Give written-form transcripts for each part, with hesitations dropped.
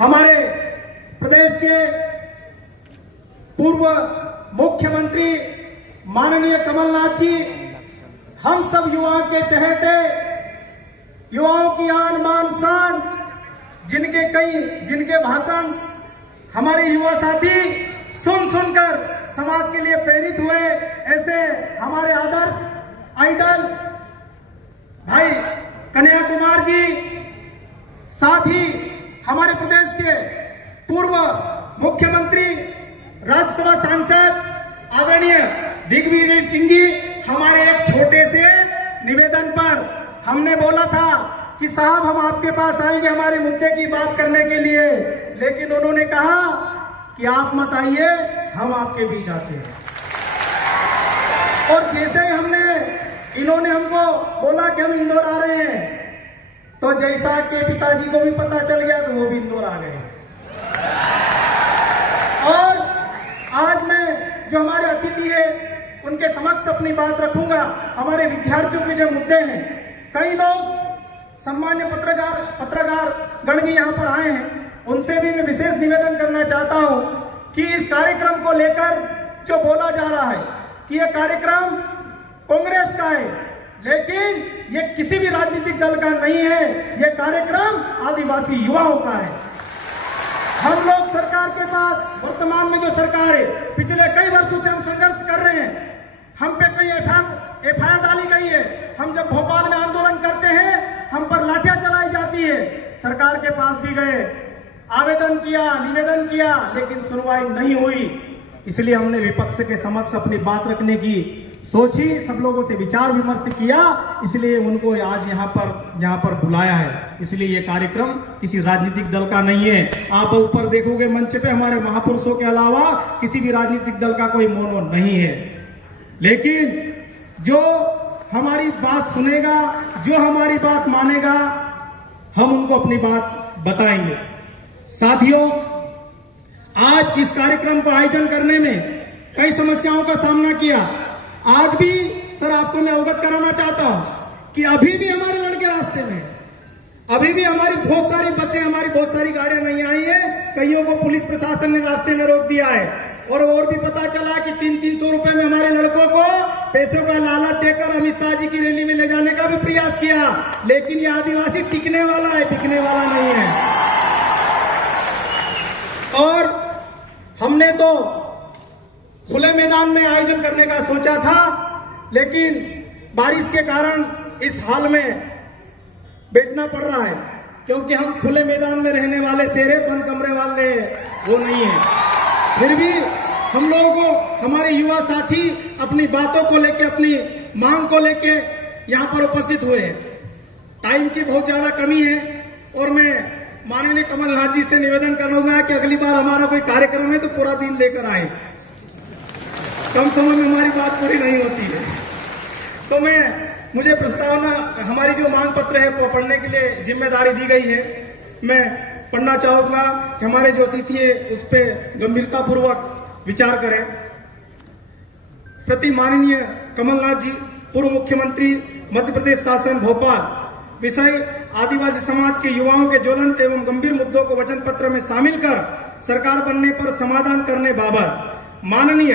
हमारे प्रदेश के पूर्व मुख्यमंत्री माननीय कमलनाथ जी हम सब युवाओं के चहेते, युवाओं की आन बान शान, जिनके भाषण हमारे युवा साथी सुन सुनकर समाज के लिए प्रेरित हुए, ऐसे हमारे आदर्श आइडल भाई कन्हैया कुमार जी, साथ ही हमारे प्रदेश के पूर्व मुख्यमंत्री राज्यसभा सांसद आदरणीय दिग्विजय सिंह जी, हमारे एक छोटे से निवेदन पर हमने बोला था कि साहब हम आपके पास आएंगे हमारे मुद्दे की बात करने के लिए, लेकिन उन्होंने कहा कि आप मत आइए, हम आपके बीच आते हैं। और जैसे ही इन्होंने हमको बोला कि हम इंदौर आ रहे हैं, तो जैसा के पिताजी को भी पता चल गया तो वो भी इंदौर आ गए। और आज मैं जो हमारे अतिथि है उनके समक्ष अपनी बात रखूंगा। हमारे विद्यार्थियों के जो मुद्दे हैं, कई लोग सम्मान्य पत्रकार गण भी यहाँ पर आए हैं, उनसे भी मैं विशेष निवेदन करना चाहता हूं कि इस कार्यक्रम को लेकर जो बोला जा रहा है कि यह कार्यक्रम कांग्रेस का है, लेकिन ये किसी भी राजनीतिक दल का नहीं है, यह कार्यक्रम आदिवासी युवाओं का है। हम लोग सरकार के पास, वर्तमान में जो सरकार है, पिछले कई वर्षों से हम संघर्ष कर रहे हैं, हम पे कई एफआईआर डाली गई है। हम जब भोपाल में आंदोलन करते हैं, हम पर लाठियां चलाई जाती है। सरकार के पास भी गए, आवेदन किया, निवेदन किया, लेकिन सुनवाई नहीं हुई। इसलिए हमने विपक्ष के समक्ष अपनी बात रखने की सोची, सब लोगों से विचार विमर्श किया, इसलिए उनको आज यहाँ पर बुलाया है। इसलिए ये कार्यक्रम किसी राजनीतिक दल का नहीं है। आप ऊपर देखोगे मंच पे हमारे महापुरुषों के अलावा किसी भी राजनीतिक दल का कोई मोनो नहीं है। लेकिन जो हमारी बात सुनेगा, जो हमारी बात मानेगा, हम उनको अपनी बात बताएंगे। साथियों, आज इस कार्यक्रम को आयोजन करने में कई समस्याओं का सामना किया। आज भी सर आपको मैं अवगत कराना चाहता हूं कि अभी भी हमारे लड़के रास्ते में, अभी भी हमारी बहुत सारी बसें, हमारी बहुत सारी गाड़ियां नहीं आई है। कईयों को पुलिस प्रशासन ने रास्ते में रोक दिया है। और भी पता चला कि 300 रुपए में हमारे लड़कों को पैसों का लालच देकर अमित शाह जी की रैली में ले जाने का भी प्रयास किया। लेकिन ये आदिवासी टिकने वाला है, बिकने वाला नहीं है। और हमने तो खुले मैदान में आयोजन करने का सोचा था, लेकिन बारिश के कारण इस हाल में बैठना पड़ रहा है, क्योंकि हम खुले मैदान में रहने वाले शेरे, बंद कमरे वाले वो नहीं है। फिर भी हम लोगों को हमारे युवा साथी अपनी बातों को लेके, अपनी मांग को लेके यहाँ पर उपस्थित हुए हैं। टाइम की बहुत ज्यादा कमी है और मैं माननीय कमलनाथ जी से निवेदन करूंगा कि अगली बार हमारा कोई कार्यक्रम है तो पूरा दिन लेकर आए। कम समय में हमारी बात पूरी नहीं होती है। तो मुझे प्रस्तावना, हमारी जो मांग पत्र है वो पढ़ने के लिए जिम्मेदारी दी गई है। मैं पढ़ना चाहूंगा कि हमारे जो अतिथि है उस पर गंभीरता पूर्वक विचार करें। प्रति माननीय कमलनाथ जी, पूर्व मुख्यमंत्री मध्य प्रदेश शासन भोपाल, विषय आदिवासी समाज के युवाओं के ज्वलंत एवं गंभीर मुद्दों को वचन पत्र में शामिल कर सरकार बनने पर समाधान करने बाबत माननीय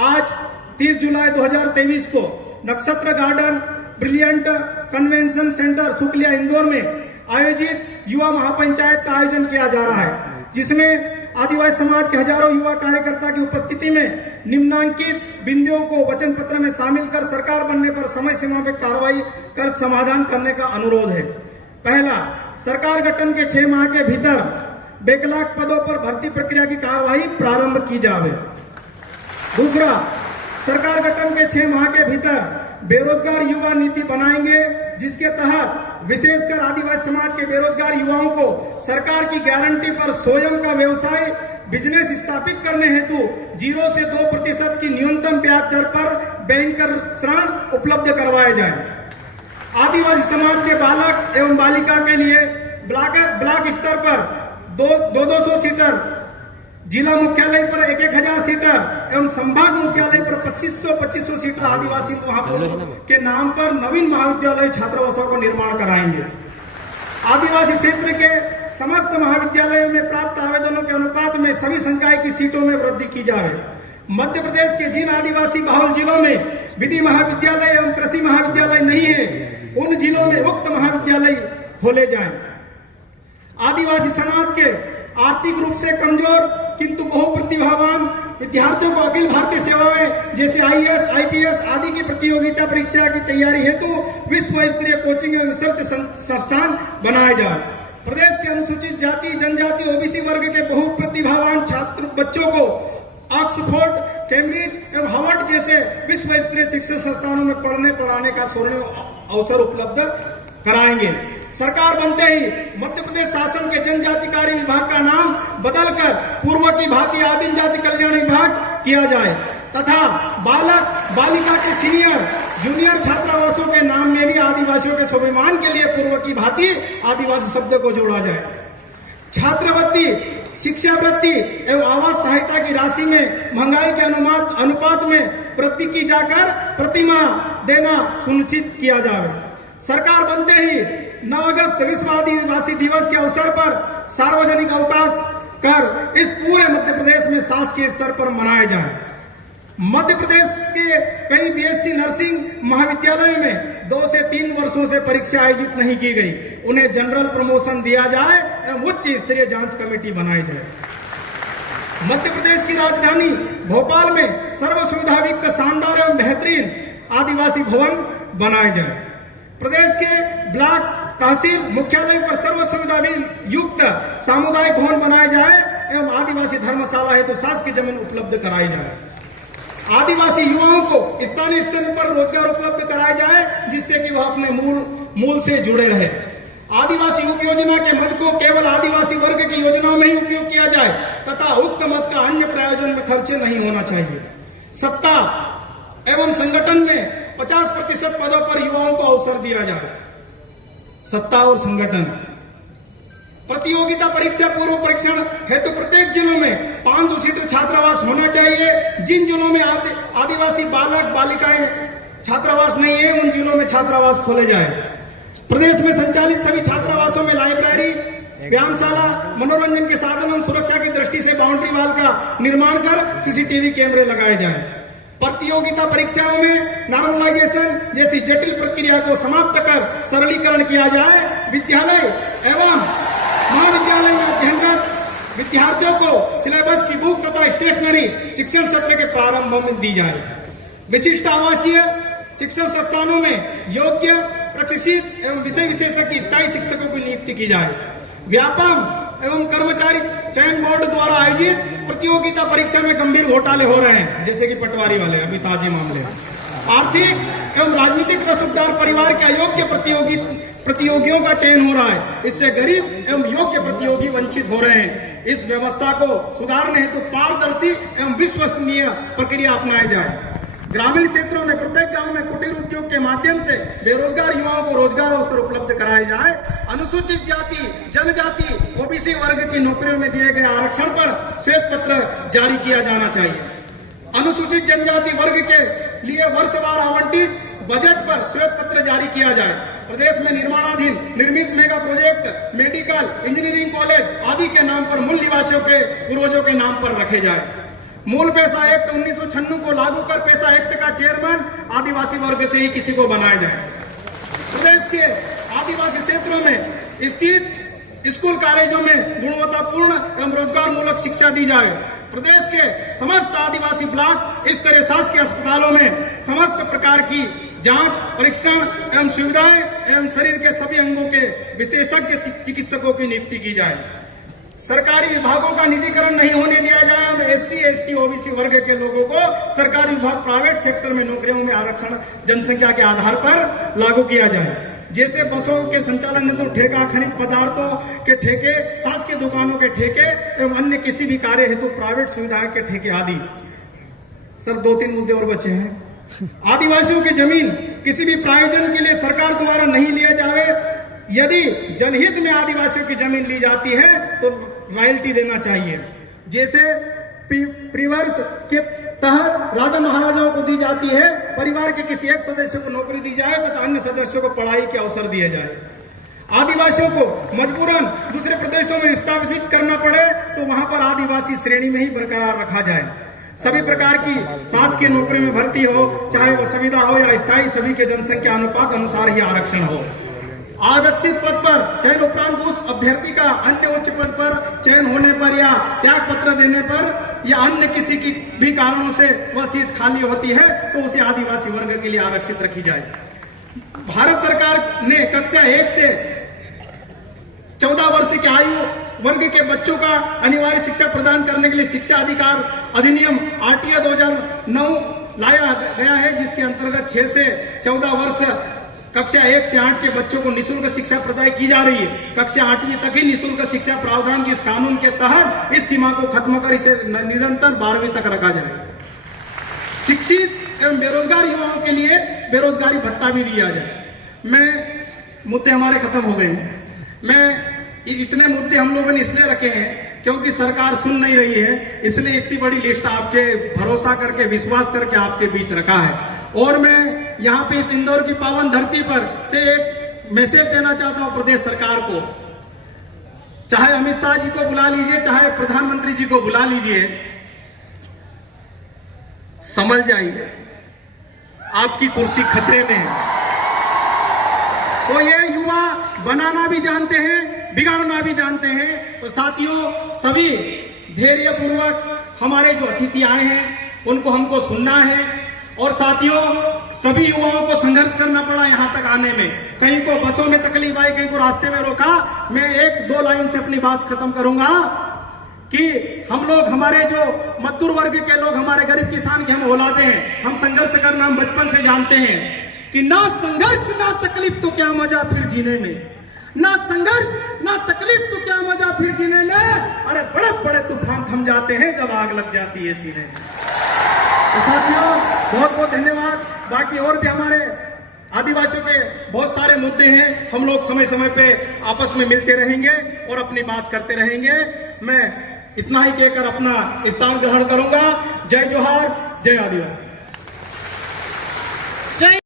आज 30 जुलाई 2023 को Nakshatra garden brilliant convention centre Shukliya Indore में आयोजित युवा महापंचायत का आयोजन किया जा रहा है, जिसमें आदिवासी समाज के हजारों युवा कार्यकर्ता की उपस्थिति में निम्नांकित बिंदुओं को वचन पत्र में शामिल कर सरकार बनने पर समय सीमा में कार्रवाई कर समाधान करने का अनुरोध है। पहला, सरकार गठन के 6 माह के भीतर बैकलॉग पदों पर भर्ती प्रक्रिया की कार्रवाई प्रारंभ की जावे। दूसरा, सरकार गठन के 6 माह के भीतर बेरोजगार युवा नीति बनाएंगे, जिसके तहत विशेषकर आदिवासी समाज के बेरोजगार युवाओं को सरकार की गारंटी पर स्वयं का व्यवसाय बिजनेस स्थापित करने हेतु 0 से 2% की न्यूनतम ब्याज दर पर बैंक ऋण उपलब्ध करवाए जाए। आदिवासी समाज के बालक एवं बालिका के लिए ब्लॉक स्तर पर 200 सीटर, जिला मुख्यालय पर 1000 सीटर एवं संभाग मुख्यालय पर 2500 सीटर आदिवासी महापुरुष के नाम पर नवीन महाविद्यालय छात्रावासों का निर्माण कराएंगे। आदिवासी क्षेत्र के समस्त महाविद्यालयों में प्राप्त आवेदनों के अनुपात में सभी संकाय की सीटों में वृद्धि की जाए। मध्य प्रदेश के जिन आदिवासी बहुल जिलों में विधि महाविद्यालय एवं कृषि महाविद्यालय नहीं है, उन जिलों में उक्त महाविद्यालय खोले जाएं। आदिवासी समाज के आर्थिक रूप से कमजोर किंतु बहुप्रतिभावान विद्यार्थियों को अखिल भारतीय सेवाएं जैसे आईएएस, आईपीएस आदि की प्रतियोगिता परीक्षा की तैयारी हेतु विश्व स्तरीय कोचिंग एवं रिसर्च संस्थान बनाया जाए। प्रदेश के अनुसूचित जाति, जनजाति, ओबीसी वर्ग के बहुप्रतिभावान छात्र बच्चों को ऑक्सफोर्ड, कैम्ब्रिज एवं हार्वर्ड जैसे विश्व स्तरीय शिक्षा संस्थानों में पढ़ने पढ़ाने का स्वर्ण अवसर उपलब्ध कराएंगे। सरकार बनते ही मध्य प्रदेश शासन के जनजाति कार्य विभाग का नाम बदलकर पूर्व की भांति आदिम जाति कल्याण विभाग किया जाए तथा बालक बालिका के सीनियर जूनियर छात्रावासों के नाम में भी आदिवासियों के स्वाभिमान के लिए पूर्व की भांति आदिवासी शब्द को जोड़ा जाए। छात्रवृत्ति, शिक्षावृत्ति एवं आवास सहायता की राशि में महंगाई के अनुपात में वृद्धि की जाकर प्रतिमाह देना सुनिश्चित किया जाए। सरकार बनते ही 9 अगस्त विश्व आदिवासी दिवस के अवसर पर सार्वजनिक अवकाश कर इस पूरे मध्य प्रदेश में शासकीय स्तर पर मनाया जाए। मध्य प्रदेश के कई बीएससी नर्सिंग महाविद्यालय में 2 से 3 वर्षों से परीक्षा आयोजित नहीं की गई, उन्हें जनरल प्रमोशन दिया जाए एवं उच्च स्तरीय जांच कमेटी बनाई जाए। मध्य प्रदेश की राजधानी भोपाल में सर्व सुविधा युक्त शानदार एवं बेहतरीन आदिवासी भवन बनाए जाए। प्रदेश के ब्लॉक, तहसील मुख्यालय पर सर्व सुविधा युक्त सामुदायिक भवन बनाए जाए एवं आदिवासी धर्मशाला हेतु शासकीय जमीन उपलब्ध कराई जाए। आदिवासी युवाओं को स्थानीय स्तर पर रोजगार उपलब्ध कराया जाए जिससे कि वह अपने मूल से जुड़े रहे। आदिवासी उप योजना के मद को केवल आदिवासी वर्ग की योजनाओं में ही उपयोग किया जाए तथा उक्त मद का अन्य प्रयोजन में खर्च नहीं होना चाहिए। सत्ता एवं संगठन में 50% पदों पर युवाओं को अवसर दिया जाए। सत्ता और संगठन प्रतियोगिता परीक्षा पूर्व परीक्षण हेतु प्रत्येक जिलों में 500 सीट छात्रावास होना चाहिए। जिन जिलों में आदिवासी बालक बालिकाएं छात्रावास नहीं है, उन जिलों में छात्रावास खोले जाए। प्रदेश में संचालित सभी छात्रावासों में लाइब्रेरी, व्यायामशाला, मनोरंजन के साधन एवं सुरक्षा की दृष्टि से बाउंड्री वॉल का निर्माण कर सीसीटीवी कैमरे लगाए जाए। प्रतियोगिता परीक्षाओं में नॉर्मलाइजेशन जैसी जटिल प्रक्रिया को समाप्त कर सरलीकरण किया जाए। विद्यालय एवं महाविद्यालय में अध्ययनरत विद्यार्थियों को सिलेबस की बुक तथा स्टेशनरी शिक्षण सत्र के प्रारंभ में दी जाए। विशिष्ट आवासीय शिक्षण संस्थानों में योग्य, प्रशिक्षित एवं विषय विशेषज्ञ स्थायी शिक्षकों की नियुक्ति की जाए। व्यापम एवं कर्मचारी चयन बोर्ड द्वारा आयोजित प्रतियोगिता परीक्षा में गंभीर घोटाले हो रहे हैं, जैसे कि पटवारी वाले अभी ताजे मामले। आर्थिक एवं राजनीतिक रसूखदार परिवार के अयोग्य प्रतियोगियों का चयन हो रहा है, इससे गरीब एवं योग्य प्रतियोगी वंचित हो रहे हैं। इस व्यवस्था को सुधारने हेतु पारदर्शी एवं विश्वसनीय प्रक्रिया अपनाई जाए। ग्रामीण क्षेत्रों में प्रत्येक गांव में कुटीर उद्योग के माध्यम से बेरोजगार युवाओं को रोजगार अवसर उपलब्ध कराए जाए। अनुसूचित जाति, जनजाति, ओबीसी वर्ग की नौकरियों में दिए गए आरक्षण पर श्वेत पत्र जारी किया जाना चाहिए। अनुसूचित जनजाति वर्ग के लिए वर्षवार आवंटित बजट पर श्वेत पत्र जारी किया जाए। प्रदेश में निर्माणाधीन निर्मित mega project, medical, engineering college आदि के नाम पर मूल निवासियों के पूर्वजों के नाम पर रखे जाए। मूल पैसा एक्ट 1996 को लागू कर पैसा एक्ट का चेयरमैन आदिवासी वर्ग से ही किसी को बनाया जाए। प्रदेश के आदिवासी क्षेत्रों में स्थित स्कूल कॉलेजों में गुणवत्तापूर्ण एवं रोजगार मूलक शिक्षा दी जाए। प्रदेश के समस्त आदिवासी ब्लॉक स्तरीय शासकीय अस्पतालों में समस्त प्रकार की जांच, परीक्षण एवं सुविधाएं एवं शरीर के सभी अंगों के विशेषज्ञ चिकित्सकों की नियुक्ति की जाए। सरकारी विभागों का निजीकरण नहीं होने दिया जाए। एससी, एसटी, ओबीसी वर्ग के लोगों को सरकारी विभाग प्राइवेट सेक्टर में नौकरियों में आरक्षण जनसंख्या के आधार पर लागू किया जाए। जैसे बसों के संचालन हेतु ठेका, खनिज पदार्थों के ठेके, शासकीय दुकानों के ठेके एवं अन्य किसी भी कार्य हेतु प्राइवेट सुविधाओं के ठेके आदि। सर 2-3 मुद्दे और बचे हैं। आदिवासियों की जमीन किसी भी प्रायोजन के लिए सरकार द्वारा नहीं लिया जावे। यदि जनहित में आदिवासियों की जमीन ली जाती है तो रॉयल्टी देना चाहिए। जैसे प्रीवर्स के तहत राजा महाराजाओं को दी जाती है, परिवार के किसी एक सदस्य को नौकरी दी जाए तथा अन्य सदस्यों को पढ़ाई के अवसर दिए जाए। आदिवासियों को मजबूरन दूसरे प्रदेशों में स्थापित करना पड़े तो वहां पर आदिवासी श्रेणी में ही बरकरार रखा जाए। सभी प्रकार की शासकीय नौकरी में भर्ती हो, चाहे वो संविदा हो या स्थायी, सभी के जनसंख्या अनुपात अनुसार ही आरक्षण हो। आरक्षित पद पर चयन उपरांत उस अभ्यर्थी का अन्य उच्च पद पर चयन होने पर या त्याग पत्र देने पर या अन्य किसी की भी कारणों से वह सीट खाली होती है तो उसे आदिवासी वर्ग के लिए आरक्षित रखी जाए। भारत सरकार ने कक्षा 1 से 14 वर्ष की आयु वर्ग के बच्चों का अनिवार्य शिक्षा प्रदान करने के लिए शिक्षा अधिकार अधिनियम आरटीए 2009 लाया गया है, जिसके अंतर्गत 6 से 14 वर्ष कक्षा 1 से 8 के बच्चों को निःशुल्क शिक्षा प्रदान की जा रही है। कक्षा 8वीं तक ही निःशुल्क शिक्षा प्रावधान के इस कानून के तहत इस सीमा को खत्म कर इसे निरंतर 12वीं तक रखा जाए। शिक्षित एवं बेरोजगार युवाओं के लिए बेरोजगारी भत्ता भी दिया जाए। मुद्दे हमारे खत्म हो गए हैं। इतने मुद्दे हम लोगों ने इसलिए रखे हैं क्योंकि सरकार सुन नहीं रही है, इसलिए इतनी बड़ी लिस्ट आपके भरोसा करके, विश्वास करके आपके बीच रखा है। और मैं यहाँ पे इस इंदौर की पावन धरती पर से एक मैसेज देना चाहता हूँ प्रदेश सरकार को। चाहे अमित शाह जी को बुला लीजिए, चाहे प्रधानमंत्री जी को बुला लीजिए, समझ जाइए आपकी कुर्सी खतरे में है। तो ये युवा बनाना भी जानते हैं, बिगाड़ना भी जानते हैं। तो साथियों, सभी धैर्य पूर्वक हमारे जो अतिथि आए हैं उनको हमको सुनना है। और साथियों, सभी युवाओं को संघर्ष करना पड़ा यहाँ तक आने में। कहीं को बसों में तकलीफ आई, कहीं को रास्ते में रोका। मैं 1-2 लाइन से अपनी बात खत्म करूंगा कि हम लोग, हमारे जो मजदूर वर्ग के लोग, हमारे गरीब किसान के हम औलादे हैं, हम संघर्ष करना हम बचपन से जानते हैं कि ना संघर्ष ना तकलीफ तो क्या मजा फिर जीने में, ना संघर्ष ना तकलीफ तो क्या मजा फिर जीने में। अरे बड़े बड़े तूफान थम जाते हैं जब आग लग जाती है सीने में। तो साथियों, बहुत बहुत धन्यवाद। बाकी और भी हमारे आदिवासियों के बहुत सारे मुद्दे हैं, हम लोग समय समय पे आपस में मिलते रहेंगे और अपनी बात करते रहेंगे। मैं इतना ही कहकर अपना स्थान ग्रहण करूंगा। जय जोहार, जय आदिवासी।